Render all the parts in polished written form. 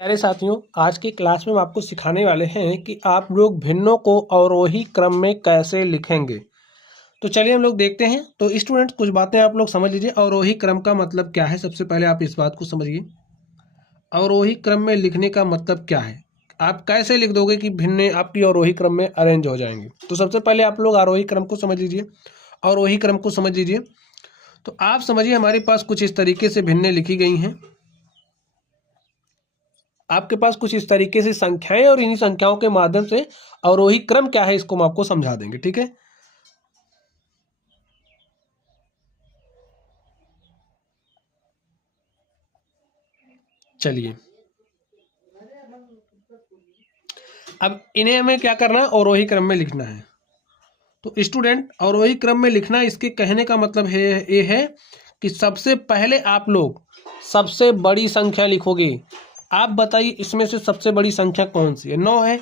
प्यारे साथियों, आज की क्लास में हम आपको सिखाने वाले हैं कि आप लोग भिन्नों को अवरोही क्रम में कैसे लिखेंगे। तो चलिए हम लोग देखते हैं। तो स्टूडेंट्स, कुछ बातें आप लोग समझ लीजिए। अवरोही क्रम का मतलब क्या है, सबसे पहले आप इस बात को समझिए। अवरोही क्रम में लिखने का मतलब क्या है, आप कैसे लिख दोगे कि भिन्न आपकी अवरोही क्रम में अरेंज हो जाएंगे। तो सबसे पहले आप लोग आरोही क्रम को समझ लीजिए, अवरोही क्रम को समझ लीजिए। तो आप समझिए, हमारे पास कुछ इस तरीके से भिन्नें लिखी गई हैं। आपके पास कुछ इस तरीके से संख्याएं और इन्हीं संख्याओं के माध्यम से अवरोही क्रम क्या है इसको हम आपको समझा देंगे। ठीक है, चलिए। अब इन्हें हमें क्या करना है, अवरोही क्रम में लिखना है। तो स्टूडेंट, अवरोही क्रम में लिखना, इसके कहने का मतलब है ये है कि सबसे पहले आप लोग सबसे बड़ी संख्या लिखोगे। आप बताइए इसमें से सबसे बड़ी संख्या कौन सी है? 9 है।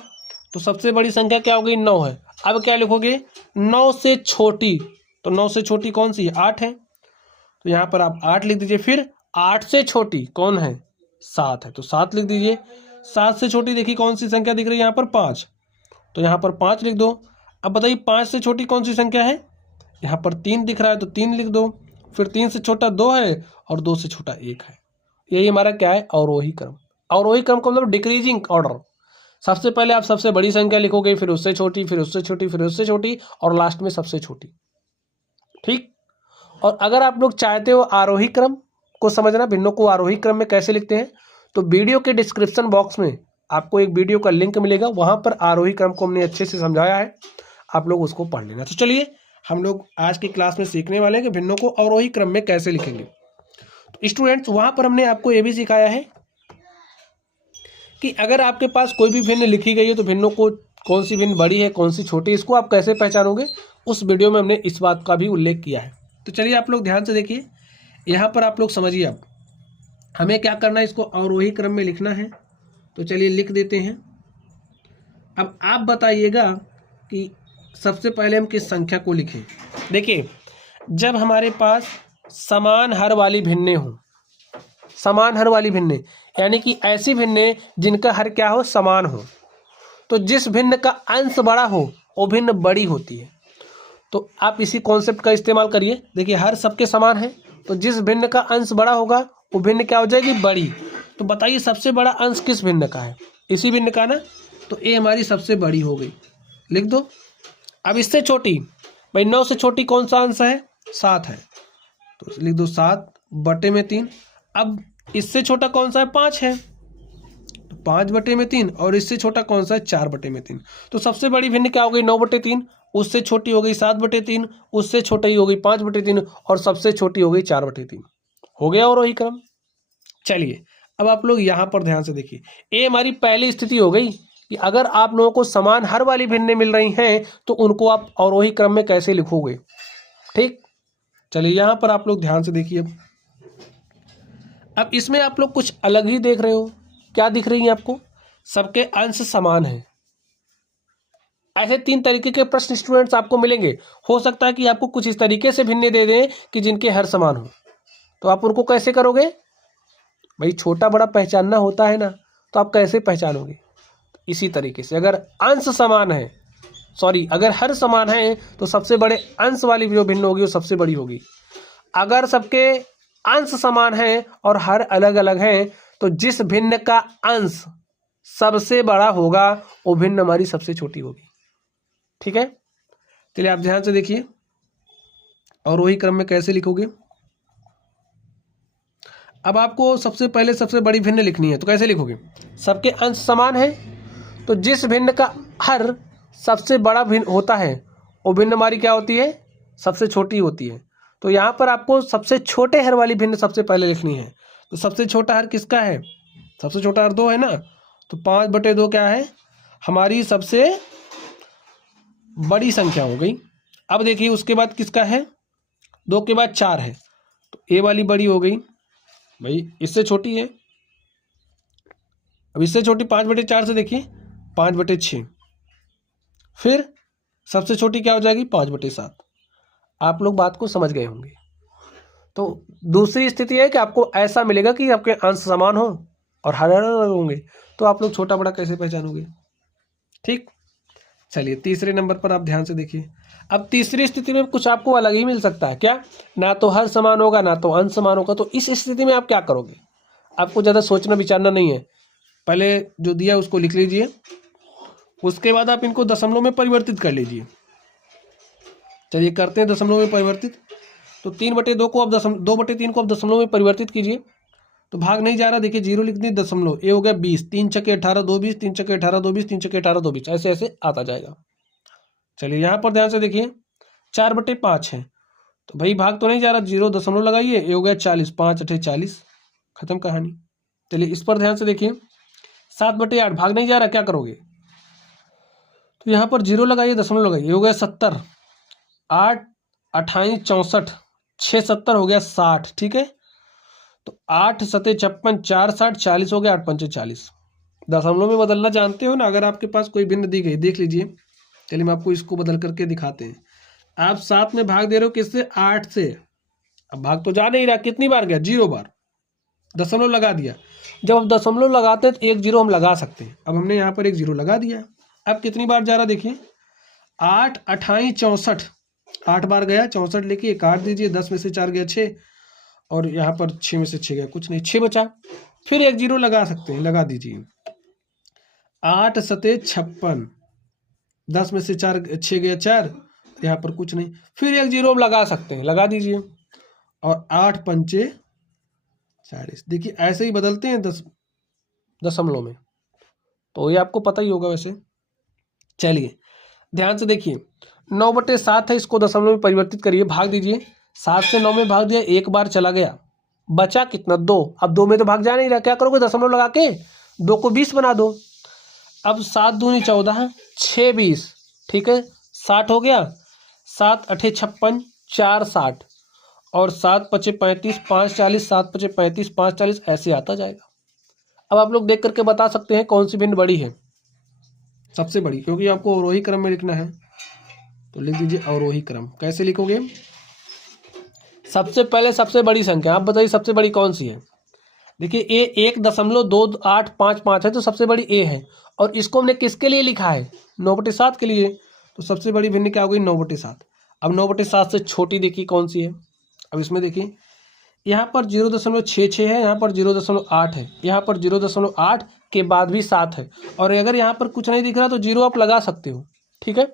तो सबसे बड़ी संख्या क्या हो गई? 9 है। अब क्या लिखोगे? 9 से छोटी। तो 9 से छोटी कौन सी है? 8 है। तो यहाँ पर आप 8 लिख दीजिए। फिर 8 से छोटी कौन है? 7 है। तो 7 लिख दीजिए। 7 से छोटी देखिए कौन सी संख्या दिख रही है यहाँ पर? 5। तो यहाँ पर 5 लिख दो। अब बताइए 5 से छोटी कौन सी संख्या है? यहाँ पर 3 दिख रहा है, तो 3 लिख दो। फिर 3 से छोटा 2 है और 2 से छोटा 1 है। यही हमारा क्या है? अवरोही क्रम। अवरोही क्रम का मतलब डिक्रीजिंग ऑर्डर। सबसे पहले आप सबसे बड़ी संख्या लिखोगे, फिर उससे छोटी, फिर उससे छोटी, फिर उससे छोटी, और लास्ट में सबसे छोटी। ठीक। और अगर आप लोग चाहते हो आरोही क्रम को समझना, भिन्नों को आरोही क्रम में कैसे लिखते हैं, तो वीडियो के डिस्क्रिप्शन बॉक्स में आपको एक वीडियो का लिंक मिलेगा, वहां पर आरोही क्रम को हमने अच्छे से समझाया है, आप लोग उसको पढ़ लेना। तो चलिए हम लोग आज की क्लास में सीखने वाले हैं कि भिन्नों को अवरोही क्रम में कैसे लिखेंगे। तो स्टूडेंट्स, वहां पर हमने आपको यह भी सिखाया है कि अगर आपके पास कोई भी भिन्न लिखी गई है तो भिन्नों को कौन सी भिन्न बड़ी है, कौन सी छोटी, इसको आप कैसे पहचानोगे, उस वीडियो में हमने इस बात का भी उल्लेख किया है। तो चलिए आप लोग ध्यान से देखिए, यहाँ पर आप लोग समझिए। अब हमें क्या करना है, इसको अवरोही क्रम में लिखना है। तो चलिए लिख देते हैं। अब आप बताइएगा कि सबसे पहले हम किस संख्या को लिखें। देखिए, जब हमारे पास समान हर वाली भिन्नें हों, समान हर वाली भिन्नें यानी कि ऐसी भिन्नें जिनका हर क्या हो? समान हो, तो जिस भिन्न का अंश बड़ा हो वो भिन्न बड़ी होती है। तो आप इसी कॉन्सेप्ट का इस्तेमाल करिए। देखिए, हर सबके समान है, तो जिस भिन्न का अंश बड़ा होगा वो भिन्न क्या हो जाएगी? बड़ी। तो बताइए सबसे बड़ा अंश किस भिन्न का है? इसी भिन्न का ना। तो ये हमारी सबसे बड़ी हो गई, लिख दो। अब इससे छोटी, भाई 9 से छोटी कौन सा अंश है? 7 है। तो लिख दो 7/3। अब इससे छोटा कौन सा है? 5 है। तो 5/3। और इससे छोटा कौन सा है? 4/3। तो सबसे बड़ी भिन्न क्या हो गई? 9/3। उससे छोटी हो गई 7/3। उससे छोटी हो गई 5/3। और सबसे छोटी हो गई 4/3। हो गया अवरोही क्रम। चलिए अब आप लोग यहाँ पर ध्यान से देखिए, ये हमारी पहली स्थिति हो गई कि अगर आप लोगों को समान हर वाली भिन्नें मिल रही हैं तो उनको आप अवरोही क्रम में कैसे लिखोगे। ठीक। चलिए यहाँ पर आप लोग ध्यान से देखिए। अब इसमें आप लोग कुछ अलग ही देख रहे हो। क्या दिख रही है आपको? सबके अंश समान हैं। ऐसे 3 तरीके के प्रश्न स्टूडेंट्स आपको मिलेंगे। हो सकता है कि आपको कुछ इस तरीके से भिन्नें दे दें कि जिनके हर समान हो, तो आप उनको कैसे करोगे? भाई छोटा बड़ा पहचानना होता है ना, तो आप कैसे पहचानोगे? इसी तरीके से अगर अंश समान है, अगर हर समान है, तो सबसे बड़े अंश वाली जो भिन्न होगी वो सबसे बड़ी होगी। अगर सबके अंश समान है और हर अलग अलग है, तो जिस भिन्न का अंश सबसे बड़ा होगा वो भिन्न हमारी सबसे छोटी होगी। ठीक है, चलिए आप ध्यान से देखिए और वही क्रम में कैसे लिखोगे। अब आपको सबसे पहले सबसे बड़ी भिन्न लिखनी है, तो कैसे लिखोगे? सबके अंश समान है, तो जिस भिन्न का हर सबसे बड़ा भिन्न होता है वो भिन्न हमारी क्या होती है? सबसे छोटी होती है। तो यहाँ पर आपको सबसे छोटे हर वाली भिन्न सबसे पहले लिखनी है। तो सबसे छोटा हर किसका है? सबसे छोटा हर 2 है ना। तो 5/2 क्या है? हमारी सबसे बड़ी संख्या हो गई। अब देखिए उसके बाद किसका है? 2 के बाद 4 है, तो ए वाली बड़ी हो गई। भाई इससे छोटी है। अब इससे छोटी 5/4 से देखिए 5/6। फिर सबसे छोटी क्या हो जाएगी? 5/7। आप लोग बात को समझ गए होंगे। तो दूसरी स्थिति है कि आपको ऐसा मिलेगा कि आपके अंश समान हो, और हर अलग होंगे, तो आप लोग छोटा बड़ा कैसे पहचानोगे? ठीक, चलिए तीसरे नंबर पर आप ध्यान से देखिए। अब तीसरी स्थिति में कुछ आपको अलग ही मिल सकता है। क्या? ना तो हर समान होगा ना तो अंश समान होगा। तो इस स्थिति में आप क्या करोगे? आपको ज़्यादा सोचना विचारना नहीं है, पहले जो दिया है उसको लिख लीजिए, उसके बाद आप इनको दशमलव में परिवर्तित कर लीजिए। चलिए करते हैं दशमलव में परिवर्तित। तो 3/2 को आप 2/3 को आप दशमलव में परिवर्तित कीजिए, तो भाग नहीं जा रहा, देखिए जीरो लिख दी, दशमलव, ये हो गया 20, 3 छके 18, 2 20, 3 छके 18, 2 20, 3 छके 18, 2 20, ऐसे ऐसे आता जाएगा। चलिए यहाँ पर ध्यान से देखिए, 4/5 है, तो भाई भाग तो नहीं जा रहा, जीरो दशमलव लगाइए, ये हो गया 40, 5 8 40, खत्म कहानी। चलिए इस पर ध्यान से देखिए, 7/8 भाग नहीं जा रहा, क्या करोगे? तो यहाँ पर जीरो लगाइए, दशमलव लगाइए, ये हो गया 70, 8 28 64, 6 70 हो गया 60, ठीक है। तो 8 7 56, 4 60, 40 हो गया, 8 5 40। दशमलव में बदलना जानते हो ना? अगर आपके पास कोई भिन्न दी गई, देख लीजिए। चलिए मैं आपको इसको बदल करके दिखाते हैं। आप 7 में भाग दे रहे हो किससे? 8 से। अब भाग तो जा नहीं रहा, कितनी बार गया? 0 बार, दशमलव लगा दिया। जब हम दशमलव लगाते हैं तो एक जीरो हम लगा सकते हैं। अब हमने यहाँ पर एक जीरो लगा दिया। अब कितनी बार जा रहा देखिए, 8 28 64, 8 बार गया, 64 लेके काट दीजिए, 10 में से 4 गया 6, और यहाँ पर 6 में से 6 गया कुछ नहीं, 6 बचा। फिर एक जीरो लगा सकते हैं, लगा दीजिए, 8 7 56, 10 में से 4 6 गया 4, यहाँ पर कुछ नहीं, फिर एक जीरो हम लगा सकते हैं, लगा दीजिए, और 8 5 40। देखिए ऐसे ही बदलते हैं दशमलव में, तो ये आपको पता ही होगा वैसे। चलिए ध्यान से देखिए, 9/7 है, इसको दशमलव में परिवर्तित करिए, भाग दीजिए, 7 से 9 में भाग दिया, एक बार चला गया, बचा कितना? 2। अब 2 में तो भाग जा नहीं रहा, क्या करोगे? दशमलव लगा के 2 को 20 बना दो। अब 7 दूनी 14, 6 20, ठीक है, 60 हो गया, 7 8 56, 4 60, और 7 5 35, 5 40, 7 5 35, 5 40, ऐसे आता जाएगा। अब आप लोग देख करके बता सकते हैं कौन सी भिन्न बड़ी है, सबसे बड़ी, क्योंकि आपको अवरोही क्रम में लिखना है, तो लिख दीजिए अवरोही क्रम। कैसे लिखोगे? सबसे पहले सबसे बड़ी संख्या, आप बताइए सबसे बड़ी कौन सी है? देखिए ए 1.2855 है, तो सबसे बड़ी ए है, और इसको हमने किसके लिए लिखा है? 9/7 के लिए, तो सबसे बड़ी भिन्न क्या हो गई? 9/7। अब 9/7 से छोटी देखिए कौन सी है? अब इसमें देखिए, यहाँ पर 0.66 है, यहाँ पर 0.8 है, यहाँ पर 0.8 के बाद भी 7 है, और अगर यहाँ पर कुछ नहीं दिख रहा तो जीरो आप लगा सकते हो, ठीक है।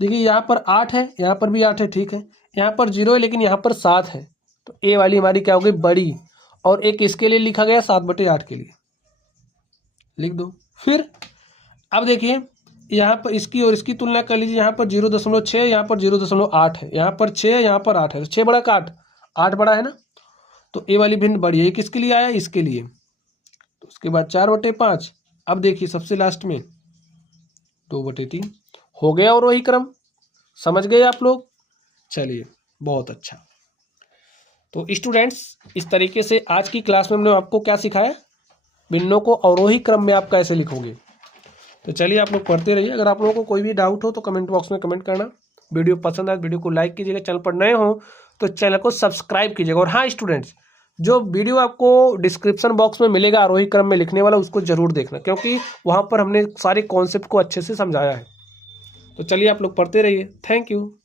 देखिए यहाँ पर 8 है, यहाँ पर भी 8 है, ठीक है, यहाँ पर 0 है लेकिन यहाँ पर 7 है, तो ए वाली हमारी क्या हो गई? बड़ी। और एक इसके लिए लिखा गया 7/8 के लिए, लिख दो। फिर अब देखिए यहाँ पर इसकी और इसकी तुलना कर लीजिए, यहाँ पर 0.6, यहाँ पर 0.8 है, यहाँ पर 6 है, यहाँ पर 8 है, तो 6 बड़ा का 8 बड़ा है ना, तो ए वाली भिन्न बड़ी है। ये किसके लिए आया? इसके लिए। तो उसके बाद 4/5। अब देखिए सबसे लास्ट में 2/3 हो गया, और वही क्रम। समझ गए आप लोग? चलिए बहुत अच्छा। तो स्टूडेंट्स इस तरीके से आज की क्लास में हमने आपको क्या सिखाया, भिन्नों को अवरोही क्रम में आप कैसे लिखोगे। तो चलिए आप लोग पढ़ते रहिए। अगर आप लोगों को कोई भी डाउट हो तो कमेंट बॉक्स में कमेंट करना। वीडियो पसंद आए वीडियो को लाइक कीजिएगा, चैनल पर नए हो तो चैनल को सब्सक्राइब कीजिएगा। और हाँ स्टूडेंट्स, जो वीडियो आपको डिस्क्रिप्शन बॉक्स में मिलेगा आरोही क्रम में लिखने वाला, उसको जरूर देखना, क्योंकि वहाँ पर हमने सारे कॉन्सेप्ट को अच्छे से समझाया है। तो चलिए आप लोग पढ़ते रहिए। Thank you.